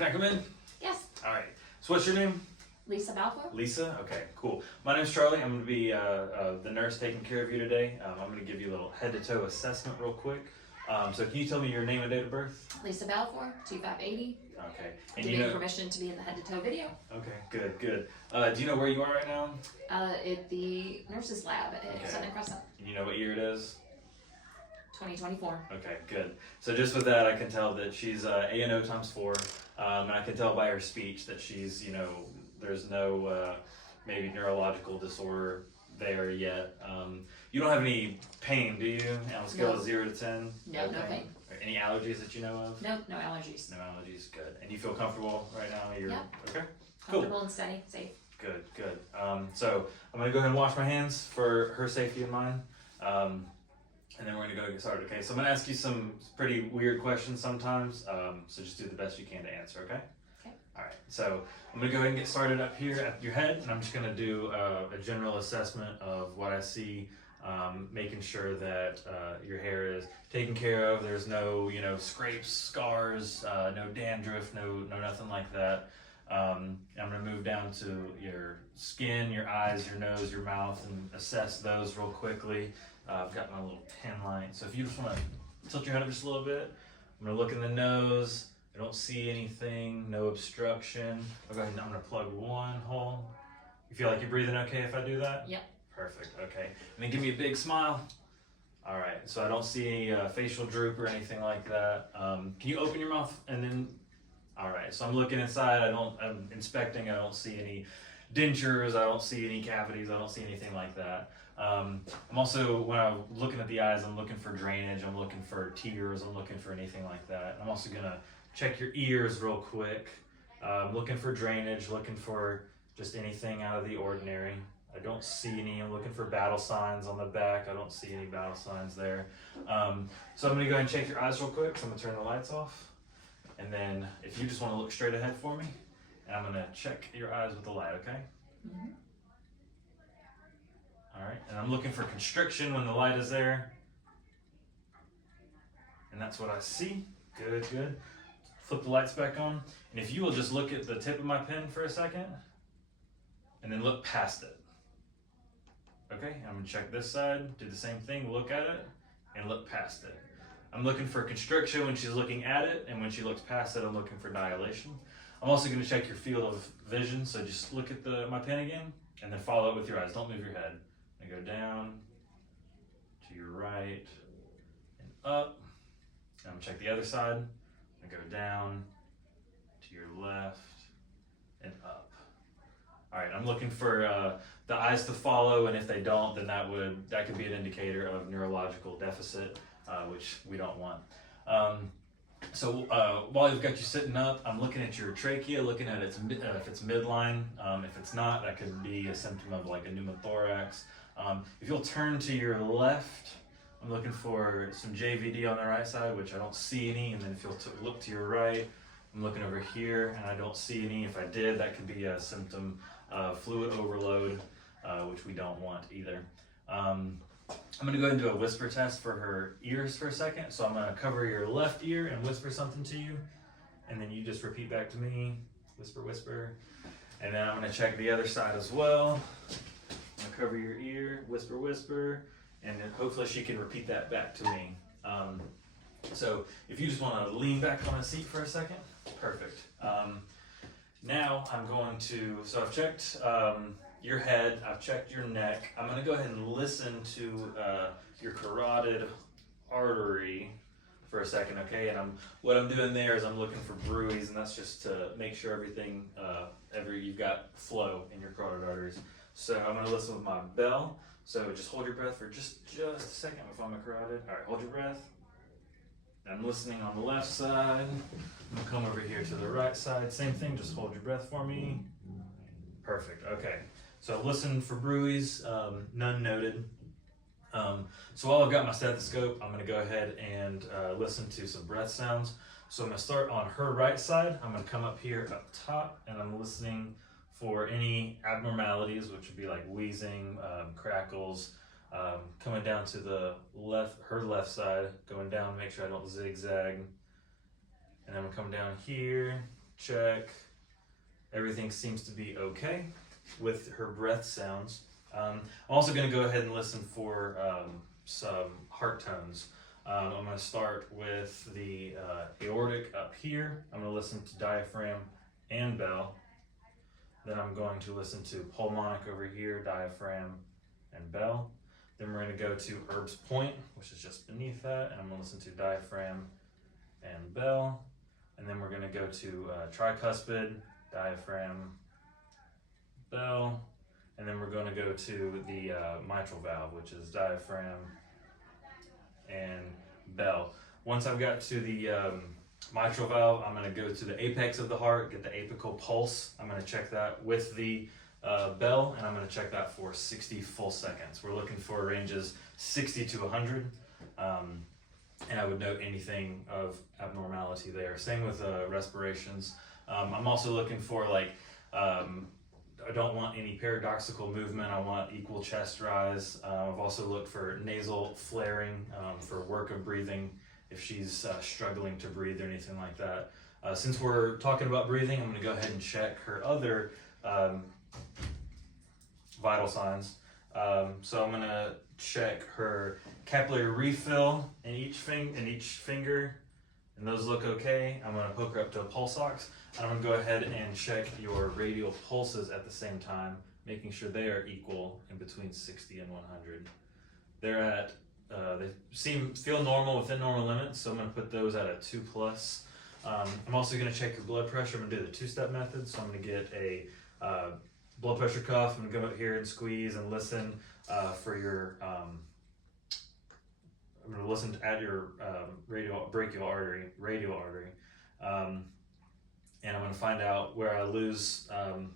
Can I come in? Yes. All right. So what's your name? Lisa Balfour. Lisa? Okay, cool. My name's Charlie. I'm going to be the nurse taking care of you today. I'm going to give you a little head-to-toe assessment real quick. So can you tell me your name and date of birth? Lisa Balfour, 2580. Okay. And Giving you permission to be in the head-to-toe video. Okay, good, good. Do you know where you are right now? At the nurse's lab at Southern Crescent. And you know what year it is? 2024. Okay, good. So just with that, I can tell that she's A&O times 4. And I can tell by her speech that she's, there's no maybe neurological disorder there yet. You don't have any pain, do you? On a scale of 0 to 10? No pain. Any allergies that you know of? No allergies. No allergies, good. And you feel comfortable right now? Yep. Okay, Comfortable cool. and steady, safe. Good, good. So I'm gonna go ahead and wash my hands for her safety and mine. And then we're gonna go get started, okay? So I'm gonna ask you some pretty weird questions sometimes, so just do the best you can to answer, okay? Okay. All right, so I'm gonna go ahead and get started up here at your head, and I'm just gonna do a general assessment of what I see, making sure that your hair is taken care of. There's no, scrapes, scars, no dandruff, no nothing like that. I'm gonna move down to your skin, your eyes, your nose, your mouth, and assess those real quickly. I've got my little pen light, so if you just want to tilt your head up just a little bit, I'm gonna look in the nose. I don't see anything, no obstruction. I'll go ahead and I'm gonna plug one hole. You feel like you're breathing okay if I do that? Yep. Perfect, okay. And then give me a big smile. All right, so I don't see any facial droop or anything like that. Can you open your mouth and then, all right, so I'm looking inside, I'm inspecting, I don't see any dentures, I don't see any cavities, I don't see anything like that. I'm also, when I'm looking at the eyes, I'm looking for drainage, I'm looking for tears, I'm looking for anything like that. I'm also gonna check your ears real quick. Looking for drainage, looking for just anything out of the ordinary. I don't see any. I'm looking for battle signs on the back. I don't see any battle signs there. So I'm gonna go ahead and check your eyes real quick. So I'm gonna turn the lights off. And then if you just wanna look straight ahead for me, and I'm gonna check your eyes with the light, okay? Mm-hmm. All right, and I'm looking for constriction when the light is there. And that's what I see. Good, good. Flip the lights back on. And if you will just look at the tip of my pen for a second, and then look past it. Okay, I'm gonna check this side, do the same thing, look at it, and look past it. I'm looking for constriction when she's looking at it, and when she looks past it, I'm looking for dilation. I'm also gonna check your field of vision, so just look at my pen again, and then follow it with your eyes. Don't move your head. And go down, to your right, and up. I'm gonna check the other side, and go down, to your left, and up. All right, I'm looking for the eyes to follow, and if they don't, then that could be an indicator of neurological deficit, which we don't want. So while you've got you sitting up, I'm looking at your trachea, looking at if it's midline. If it's not, that could be a symptom of like a pneumothorax. If you'll turn to your left, I'm looking for some JVD on the right side, which I don't see any, and then if you'll look to your right, I'm looking over here, and I don't see any. If I did, that could be a symptom of fluid overload, which we don't want either. I'm gonna go ahead and do a whisper test for her ears for a second. So I'm gonna cover your left ear and whisper something to you, and then you just repeat back to me, whisper, whisper. And then I'm gonna check the other side as well. I'm gonna cover your ear, whisper, whisper, and then hopefully she can repeat that back to me. So if you just wanna lean back on a seat for a second, perfect. Now I'm going to, so I've checked your head, I've checked your neck. I'm gonna go ahead and listen to your carotid artery for a second, okay? And what I'm doing there is I'm looking for bruits, and that's just to make sure everything, you've got flow in your carotid arteries. So I'm gonna listen with my bell. So just hold your breath for just a second before my carotid. All right, hold your breath. I'm listening on the left side. I'm gonna come over here to the right side. Same thing, just hold your breath for me. Perfect, okay. So listen for bruits, none noted. So while I've got my stethoscope, I'm gonna go ahead and listen to some breath sounds. So I'm gonna start on her right side. I'm gonna come up here up top, and I'm listening for any abnormalities, which would be like wheezing, crackles, coming down to the her left side, going down to make sure I don't zigzag. And then I'm coming down here, check. Everything seems to be okay with her breath sounds. I'm also going to go ahead and listen for some heart tones. I'm going to start with the aortic up here. I'm going to listen to diaphragm and bell. Then I'm going to listen to pulmonic over here, diaphragm and bell. Then we're going to go to Herb's point, which is just beneath that, and I'm going to listen to diaphragm and bell. And then we're going to go to tricuspid, diaphragm, bell. And then we're going to go to the mitral valve, which is diaphragm and bell. Once I've got to the mitral valve, I'm going to go to the apex of the heart, get the apical pulse. I'm going to check that with the bell, and I'm going to check that for 60 full seconds. We're looking for ranges 60 to 100, and I would note anything of abnormality there. Same with respirations. I'm also looking for I don't want any paradoxical movement. I want equal chest rise. I've also looked for nasal flaring for work of breathing if she's struggling to breathe or anything like that. Since we're talking about breathing, I'm going to go ahead and check her other vital signs. So I'm going to check her capillary refill in each finger, and those look okay. I'm going to hook her up to a pulse ox. I'm going to go ahead and check your radial pulses at the same time, making sure they are equal in between 60 and 100. They're at, they feel normal within normal limits, so I'm going to put those at a 2+. I'm also going to check your blood pressure. I'm going to do the two-step method, so I'm going to get a blood pressure cuff. I'm going to go out here and squeeze and listen for your, I'm going to listen at your radial artery. And I'm going to find out where I lose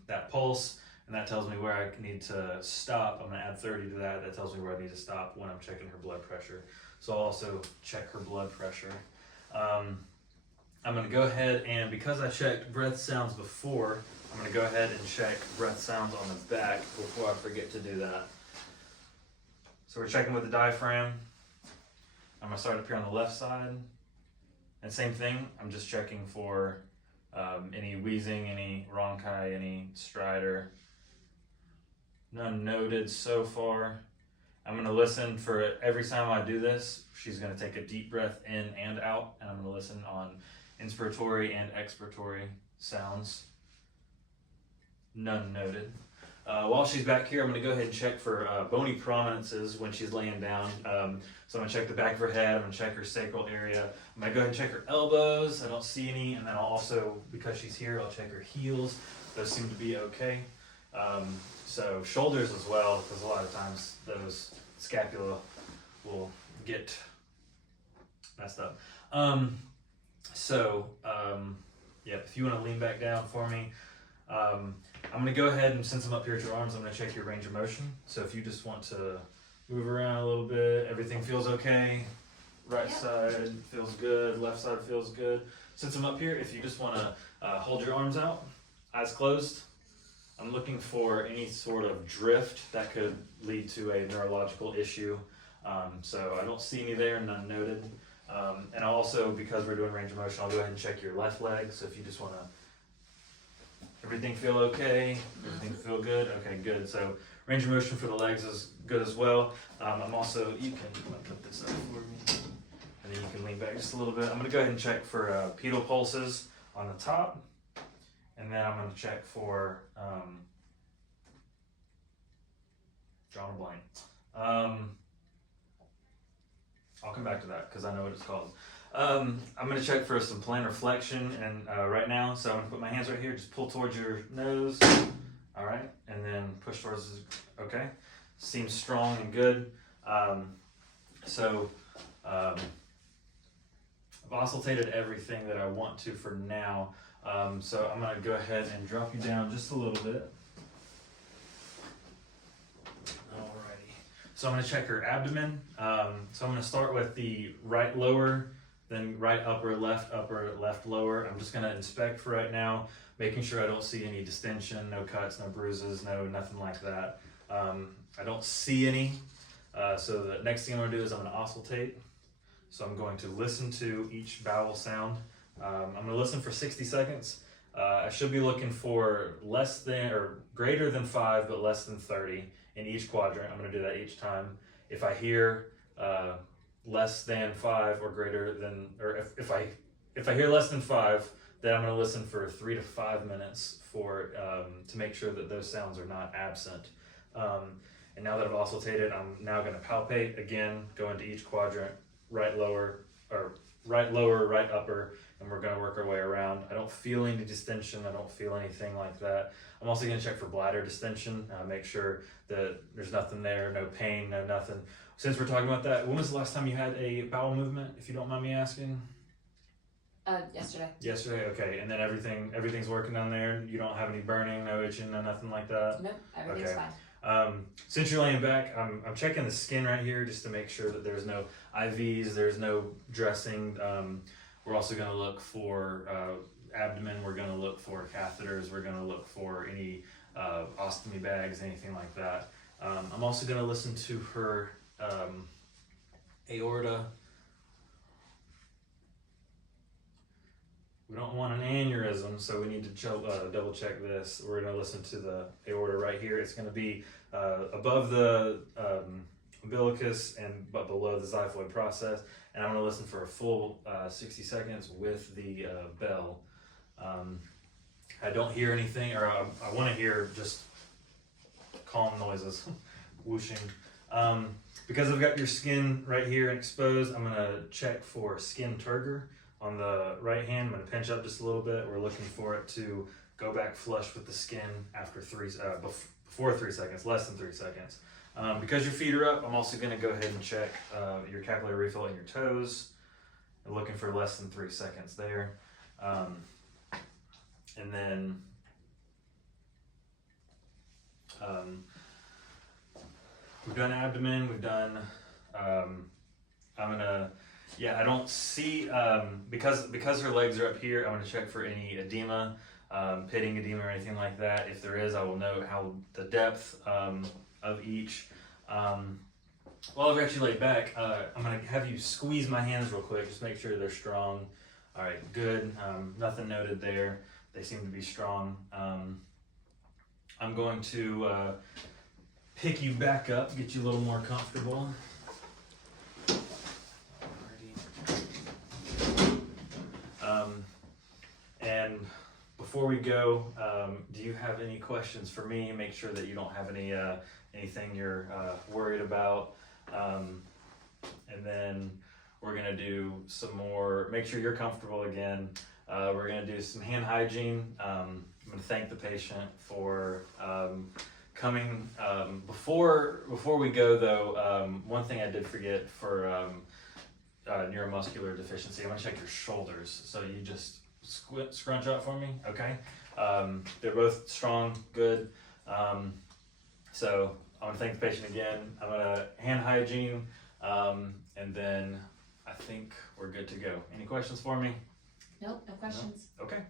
that pulse, and that tells me where I need to stop. I'm going to add 30 to that. That tells me where I need to stop when I'm checking her blood pressure. So I'll also check her blood pressure. I'm going to go ahead and, because I checked breath sounds before, I'm going to go ahead and check breath sounds on the back before I forget to do that. So we're checking with the diaphragm. I'm going to start up here on the left side. And same thing, I'm just checking for any wheezing, any rhonchi, any stridor. None noted so far. I'm going to listen for every time I do this. She's going to take a deep breath in and out, and I'm going to listen on inspiratory and expiratory sounds. None noted. While she's back here, I'm going to go ahead and check for bony prominences when she's laying down. So I'm going to check the back of her head. I'm going to check her sacral area. I'm going to go ahead and check her elbows. I don't see any. And then I'll also, because she's here, I'll check her heels. Those seem to be okay. So shoulders as well, because a lot of times those scapula will get messed up. Yeah, if you want to lean back down for me. I'm going to go ahead and, since I'm up here at your arms, I'm going to check your range of motion. So if you just want to move around a little bit, everything feels okay. Right side feels good, left side feels good. Since I'm up here, if you just want to hold your arms out, eyes closed, I'm looking for any sort of drift that could lead to a neurological issue. So I don't see any there, none noted. And I'll also, because we're doing range of motion, I'll go ahead and check your left leg. So if you just want to, everything feel okay? Everything feel good? Okay, good. So range of motion for the legs is good as well. I'm also, you can put this up for me, and then you can lean back just a little bit. I'm going to go ahead and check for pedal pulses on the top, and then I'm going to check for, drawing a blank. I'll come back to that because I know what it's called. I'm going to check for some plantar flexion and right now. So I'm going to put my hands right here. Just pull towards your nose. All right. And then push towards, okay. Seems strong and good. I've oscillated everything that I want to for now. So I'm going to go ahead and drop you down just a little bit. So I'm going to check her abdomen. So I'm going to start with the right lower, then right upper, left lower. I'm just going to inspect for right now, making sure I don't see any distension, no cuts, no bruises, nothing like that. I don't see any. So the next thing I'm going to do is I'm going to oscillate. So I'm going to listen to each vowel sound. I'm going to listen for 60 seconds. I should be looking for less than or greater than 5, but less than 30 in each quadrant. I'm going to do that each time. If I hear less than 5 or greater than, or if I hear less than 5, then I'm going to listen for 3 to 5 minutes for to make sure that those sounds are not absent. And now that I've oscillated, I'm now going to palpate again, go into each quadrant, right lower, or right lower, right upper, and we're going to work our way around. I don't feel any distension. I don't feel anything like that. I'm also going to check for bladder distension, make sure that there's nothing there, no pain, no nothing. Since we're talking about that, when was the last time you had a bowel movement, if you don't mind me asking? Yesterday. Yesterday, okay. And then everything's working down there. You don't have any burning, no itching, no nothing like that. Nope, everything's Okay. fine. Since you're laying back, I'm checking the skin right here just to make sure that there's no IVs, there's no dressing. We're also going to look for abdomen. We're going to look for catheters. We're going to look for any ostomy bags, anything like that. I'm also going to listen to her aorta. We don't want an aneurysm, so we need to double check this. We're going to listen to the aorta right here. It's going to be above the umbilicus but below the xiphoid process. And I'm going to listen for a full 60 seconds with the bell. I don't hear anything, or I want to hear just calm noises, whooshing. Because I've got your skin right here exposed, I'm going to check for skin turgor. On the right hand, I'm going to pinch up just a little bit. We're looking for it to go back flush with the skin after before 3 seconds, less than 3 seconds. Because your feet are up, I'm also going to go ahead and check your capillary refill in your toes. I'm looking for less than 3 seconds there. And then we've done abdomen, we've done, I don't see, because her legs are up here, I'm going to check for any edema, pitting edema or anything like that. If there is, I will note the depth of each. While I've actually laid back, I'm going to have you squeeze my hands real quick, just make sure they're strong. All right, good. Nothing noted there. They seem to be strong. I'm going to pick you back up, get you a little more comfortable. And before we go, do you have any questions for me? Make sure that you don't have anything you're worried about. And then we're gonna do some more, make sure you're comfortable again. We're gonna do some hand hygiene. I'm gonna thank the patient for coming. Before we go though, one thing I did forget for neuromuscular deficiency, I'm gonna check your shoulders. So you just scrunch up for me, okay? They're both strong, good. So I'm gonna thank the patient again. I'm gonna hand hygiene, and then I think we're good to go. Any questions for me? Nope, no questions. No? Okay.